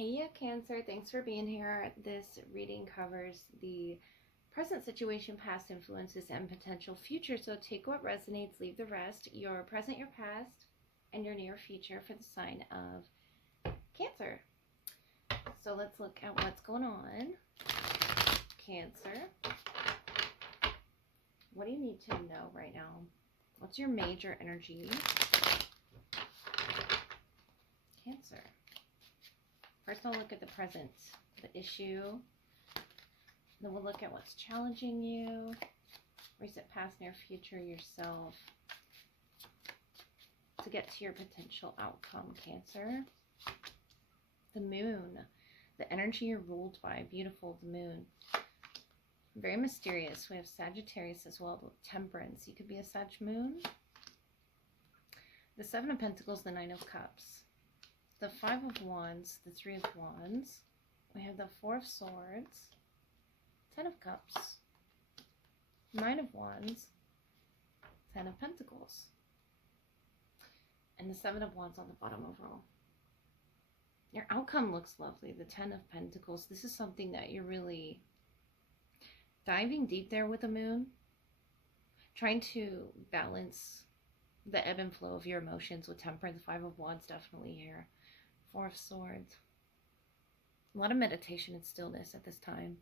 Hey, yeah, Cancer, thanks for being here. This reading covers the present situation, past influences, and potential future. So take what resonates, leave the rest. Your present, your past, and your near future for the sign of Cancer. So let's look at what's going on. Cancer. What do you need to know right now? What's your major energy? Cancer. First, I'll look at the present, the issue. Then we'll look at what's challenging you. Recent, past, near future, yourself. To get to your potential outcome, Cancer. The moon. The energy you're ruled by. Beautiful, the moon. Very mysterious. We have Sagittarius as well, with Temperance. You could be a Sag moon. The Seven of Pentacles, the Nine of Cups. The Five of Wands, the Three of Wands. We have the Four of Swords, Ten of Cups, Nine of Wands, Ten of Pentacles, and the Seven of Wands on the bottom overall. Your outcome looks lovely, the Ten of Pentacles. This is something that you're really diving deep there with the moon, trying to balance the ebb and flow of your emotions with Temperance. The Five of Wands definitely here. Four of Swords. A lot of meditation and stillness at this time.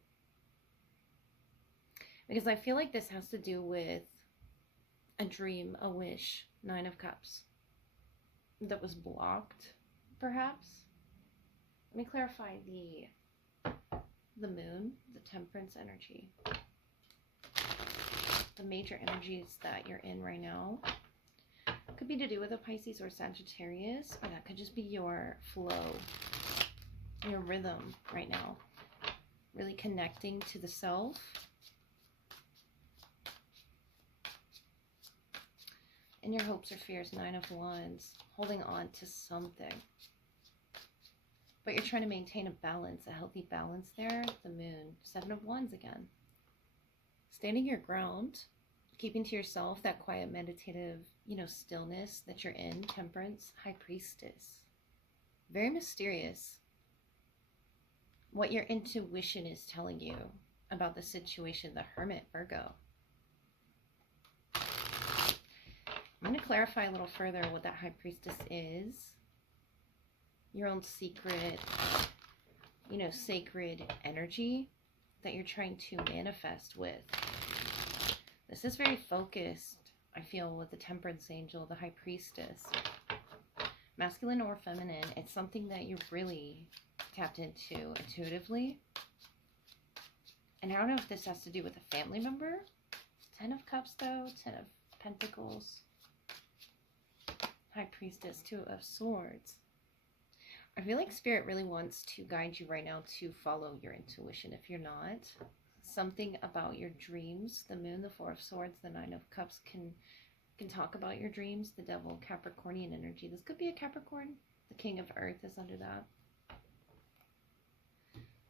Because I feel like this has to do with a dream, a wish. Nine of Cups. That was blocked, perhaps. Let me clarify the moon, the Temperance energy. The major energies that you're in right now. Could be to do with a Pisces or Sagittarius, or that could just be your flow, your rhythm right now. Really connecting to the self. And your hopes or fears, Nine of Wands, holding on to something. But you're trying to maintain a balance, a healthy balance there. The moon, Seven of Wands again. Standing your ground, keeping to yourself, that quiet, meditative, stillness that you're in. Temperance, High Priestess. Very mysterious. What your intuition is telling you about the situation. The Hermit, Virgo. I'm going to clarify a little further what that High Priestess is. Your own secret, sacred energy that you're trying to manifest with. This is very focused, I feel, with the Temperance angel, the High Priestess. Masculine or feminine, it's something that you're really tapped into intuitively. And I don't know if this has to do with a family member. Ten of Cups, though. Ten of Pentacles. High Priestess, Two of Swords. I feel like Spirit really wants to guide you right now to follow your intuition. If you're not, something about your dreams. The moon, the Four of Swords, the Nine of Cups can talk about your dreams. The Devil, Capricornian energy. This could be a Capricorn. The King of Earth is under that.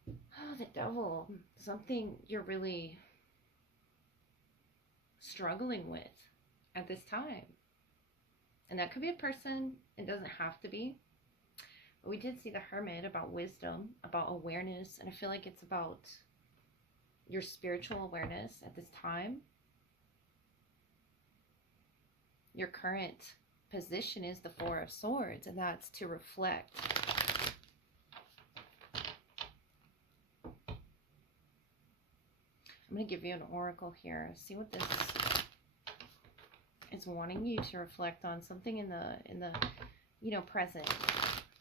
Oh, the Devil. Something you're really struggling with at this time. And that could be a person. It doesn't have to be. But we did see the Hermit, about wisdom, about awareness. And I feel like it's about your spiritual awareness at this time. Your current position is the Four of Swords, and that's to reflect. I'm going to give you an oracle here. See what this is wanting you to reflect on. Something in the present,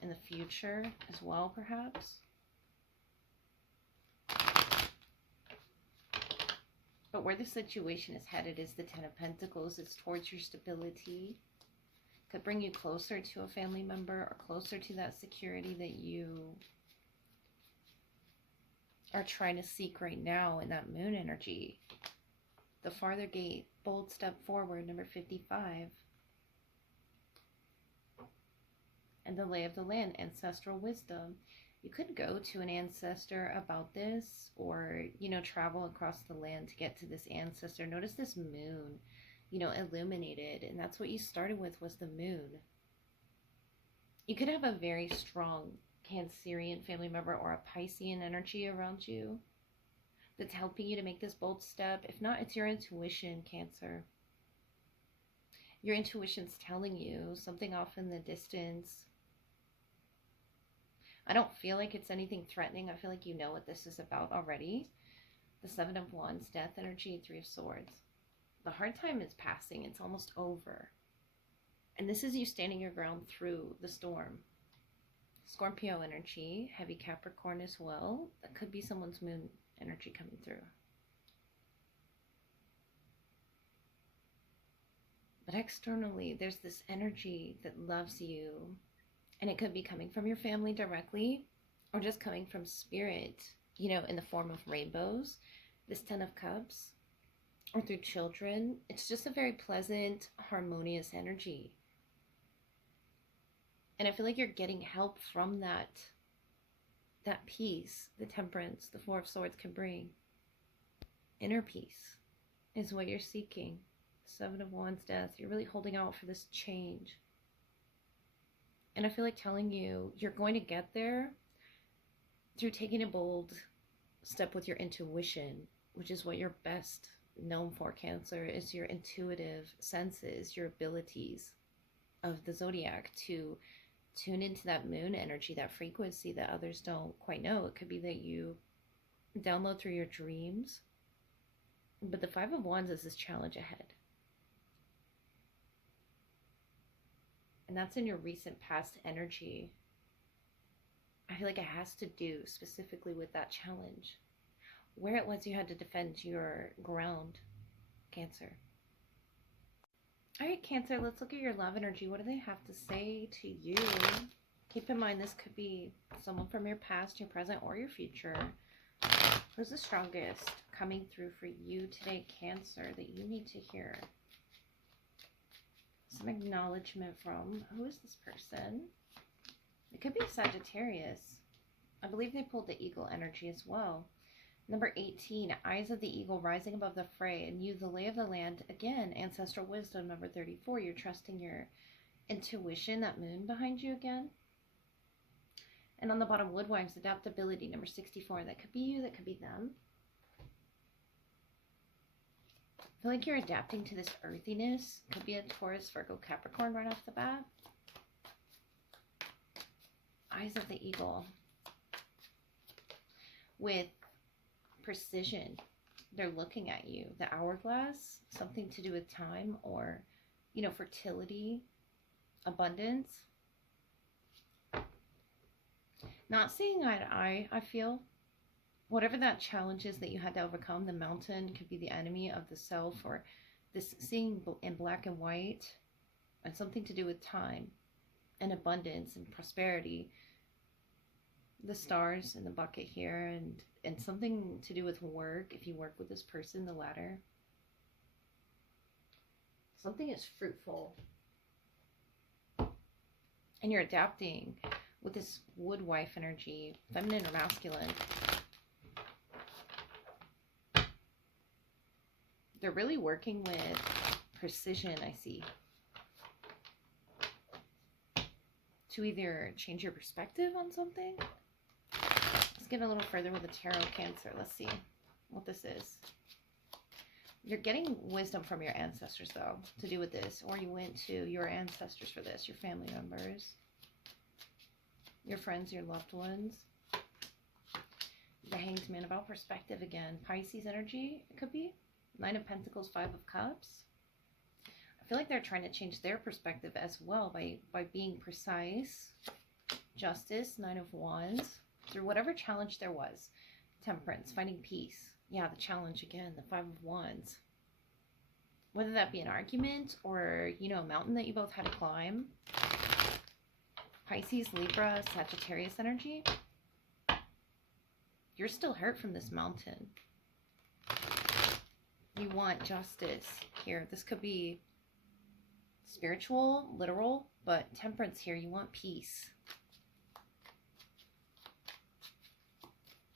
in the future as well, perhaps. But where the situation is headed is the Ten of Pentacles. It's towards your stability. Could bring you closer to a family member or closer to that security that you are trying to seek right now in that moon energy. The Farther Gate, bold step forward, number 55. And the Lay of the Land, ancestral wisdom. You could go to an ancestor about this, or, travel across the land to get to this ancestor. Notice this moon, illuminated, and that's what you started with, was the moon. You could have a very strong Cancerian family member or a Piscean energy around you that's helping you to make this bold step. If not, it's your intuition, Cancer. Your intuition's telling you something off in the distance. I don't feel like it's anything threatening. I feel like you know what this is about already. The Seven of Wands, death energy, Three of Swords. The hard time is passing. It's almost over. And this is you standing your ground through the storm. Scorpio energy, heavy Capricorn as well. That could be someone's moon energy coming through. But externally, there's this energy that loves you. And it could be coming from your family directly or just coming from spirit, you know, in the form of rainbows. This Ten of Cups or through children. It's just a very pleasant, harmonious energy. And I feel like you're getting help from that peace, the Temperance, the Four of Swords can bring. Inner peace is what you're seeking. Seven of Wands, death. You're really holding out for this change. And I feel like telling you, you're going to get there through taking a bold step with your intuition, which is what you're best known for, Cancer, is your intuitive senses, your abilities of the zodiac to tune into that moon energy, that frequency that others don't quite know. It could be that you download through your dreams. But the Five of Wands is this challenge ahead. And that's in your recent past energy. I feel like it has to do specifically with that challenge. Where it was you had to defend your ground, Cancer. All right, Cancer, let's look at your love energy. What do they have to say to you? Keep in mind, this could be someone from your past, your present, or your future. Who's the strongest coming through for you today, Cancer, that you need to hear? Some acknowledgement from, who is this person? It could be Sagittarius. I believe they pulled the eagle energy as well. Number 18, eyes of the eagle rising above the fray, and you, the lay of the land. Again, ancestral wisdom. Number 34, you're trusting your intuition, that moon behind you again. And on the bottom, woodwives, adaptability. Number 64, that could be you, that could be them. I feel like you're adapting to this earthiness. Could be a Taurus, Virgo, Capricorn right off the bat. Eyes of the eagle. With precision, they're looking at you. The hourglass, something to do with time or, you know, fertility, abundance. Not seeing eye to eye, I feel. Whatever that challenge is that you had to overcome, the mountain could be the enemy of the self, or this seeing in black and white, and something to do with time and abundance and prosperity. The stars in the bucket here, and something to do with work. If you work with this person, the ladder. Something is fruitful. And you're adapting with this wood wife energy, feminine or masculine. They're really working with precision, I see. To either change your perspective on something. Let's get a little further with the tarot, Cancer. Let's see what this is. You're getting wisdom from your ancestors, though, to do with this. Or you went to your ancestors for this, your family members, your friends, your loved ones. The Hanged Man, about perspective again. Pisces energy, it could be. Nine of Pentacles, Five of Cups. I feel like they're trying to change their perspective as well by being precise. Justice, Nine of Wands. Through whatever challenge there was. Temperance, finding peace. Yeah, the challenge again, the Five of Wands. Whether that be an argument or, you know, a mountain that you both had to climb. Pisces, Libra, Sagittarius energy. You're still hurt from this mountain. You want justice here. This could be spiritual, literal, but temperance here. You want peace.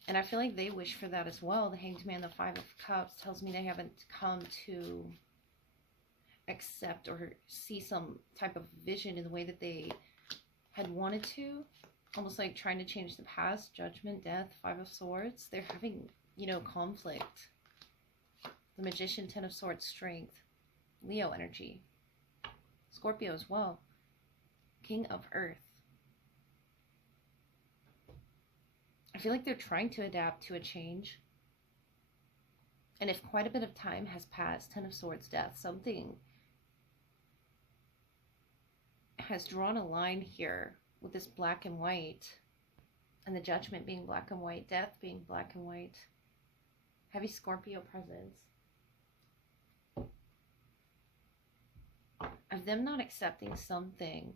And I feel like they wish for that as well. The Hanged Man, the Five of Cups, tells me they haven't come to accept or see some type of vision in the way that they had wanted to. almost like trying to change the past, Judgment, Death, Five of Swords. They're having, conflict. The Magician, Ten of Swords, Strength. Leo energy. Scorpio as well. King of Earth. I feel like they're trying to adapt to a change. And if quite a bit of time has passed, Ten of Swords, Death, something has drawn a line here with this black and white, and the Judgment being black and white, Death being black and white. Heavy Scorpio presence. Of them not accepting something,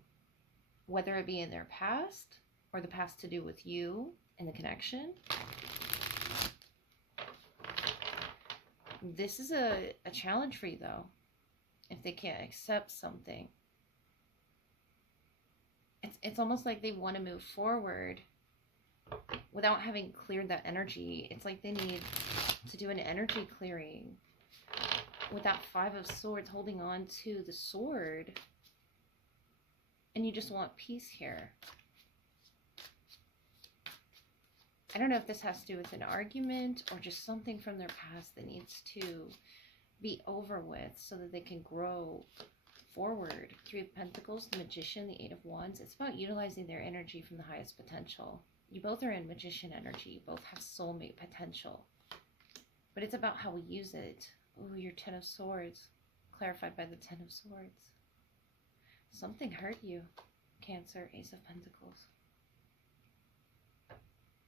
whether it be in their past or the past to do with you and the connection. This is a challenge for you, though, if they can't accept something. It's almost like they want to move forward without having cleared that energy. It's like they need to do an energy clearing with that Five of Swords holding on to the sword. And you just want peace here. I don't know if this has to do with an argument or just something from their past that needs to be over with so that they can grow forward. Three of Pentacles, the Magician, the Eight of Wands. It's about utilizing their energy from the highest potential. You both are in Magician energy. You both have soulmate potential. But it's about how we use it. Ooh, your Ten of Swords. Clarified by the Ten of Swords. Something hurt you, Cancer, Ace of Pentacles.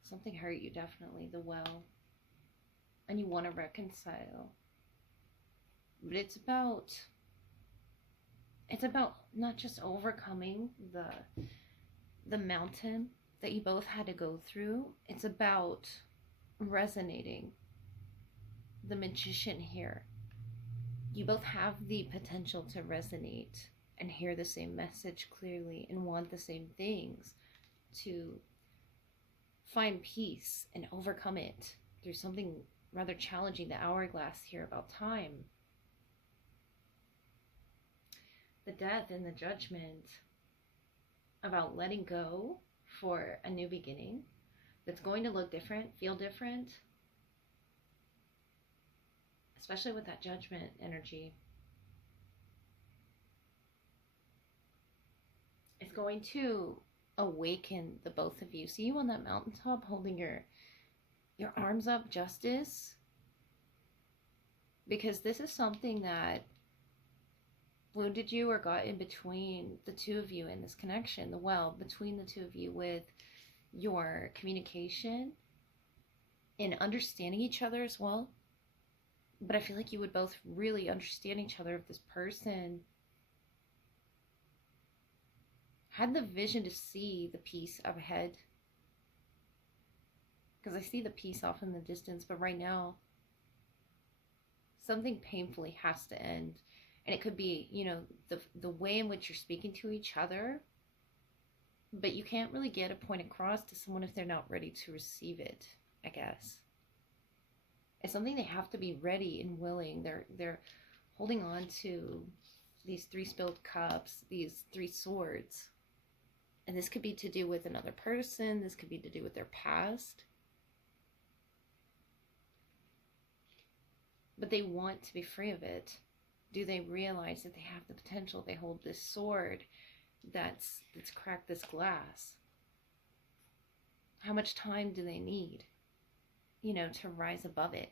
Something hurt you, definitely. The Well. And you want to reconcile. But it's about not just overcoming the mountain that you both had to go through. It's about resonating. The Magician here. You both have the potential to resonate and hear the same message clearly and want the same things, to find peace and overcome it through something rather challenging. The Hourglass here about time. The Death and the Judgment about letting go for a new beginning that's going to look different, feel different, especially with that Judgment energy. It's going to awaken the both of you. See you on that mountaintop holding your arms up, Justice, because this is something that wounded you or got in between the two of you in this connection, the Well, between the two of you, with your communication and understanding each other as well. But I feel like you would both really understand each other if this person had the vision to see the peace up ahead. Because I see the peace off in the distance, but right now, something painfully has to end. And it could be, the way in which you're speaking to each other, but you can't really get a point across to someone if they're not ready to receive it, I guess. It's something they have to be ready and willing. They're holding on to these three spilled cups, these three swords. And this could be to do with another person. This could be to do with their past. But they want to be free of it. Do they realize that they have the potential? They hold this sword that's cracked this glass. How much time do they need, to rise above it?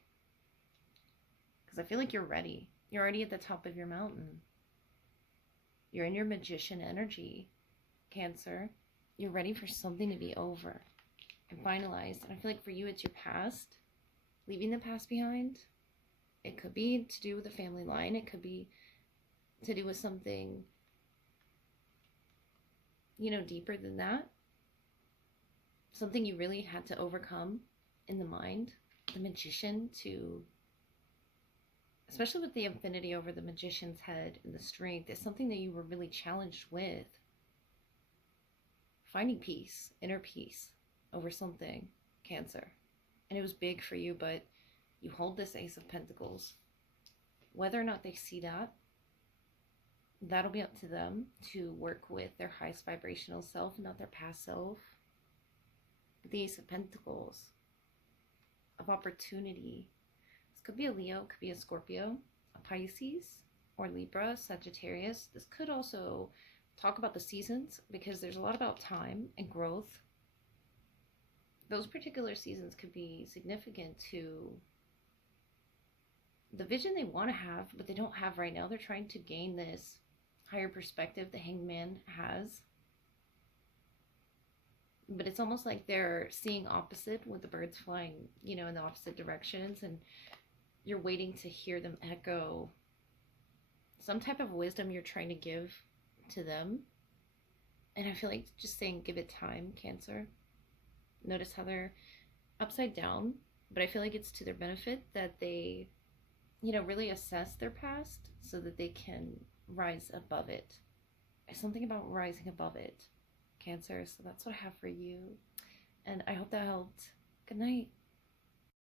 Because I feel like you're ready. You're already at the top of your mountain. You're in your Magician energy, Cancer. You're ready for something to be over and finalized. And I feel like for you, it's your past, leaving the past behind. It could be to do with a family line. It could be to do with something, deeper than that. Something you really had to overcome in the mind. The Magician, especially with the infinity over the Magician's head and the strength, is something that you were really challenged with. Finding peace, inner peace over something, Cancer. And it was big for you, but you hold this Ace of Pentacles. Whether or not they see that, that'll be up to them to work with their highest vibrational self, not their past self. the Ace of Pentacles, of opportunity. This could be a Leo, could be a Scorpio, a Pisces, or Libra, Sagittarius. This could also talk about the seasons, because there's a lot about time and growth. Those particular seasons could be significant to the vision they want to have, but they don't have right now. They're trying to gain this higher perspective the Hangman has. But it's almost like they're seeing opposite, with the birds flying, you know, in the opposite directions, and you're waiting to hear them echo some type of wisdom you're trying to give to them. And I feel like just saying, give it time, Cancer. Notice how they're upside down, but I feel like it's to their benefit that they, you know, really assess their past so that they can rise above it. Something about rising above it, Cancer. So that's what I have for you, and I hope that helped. Good night.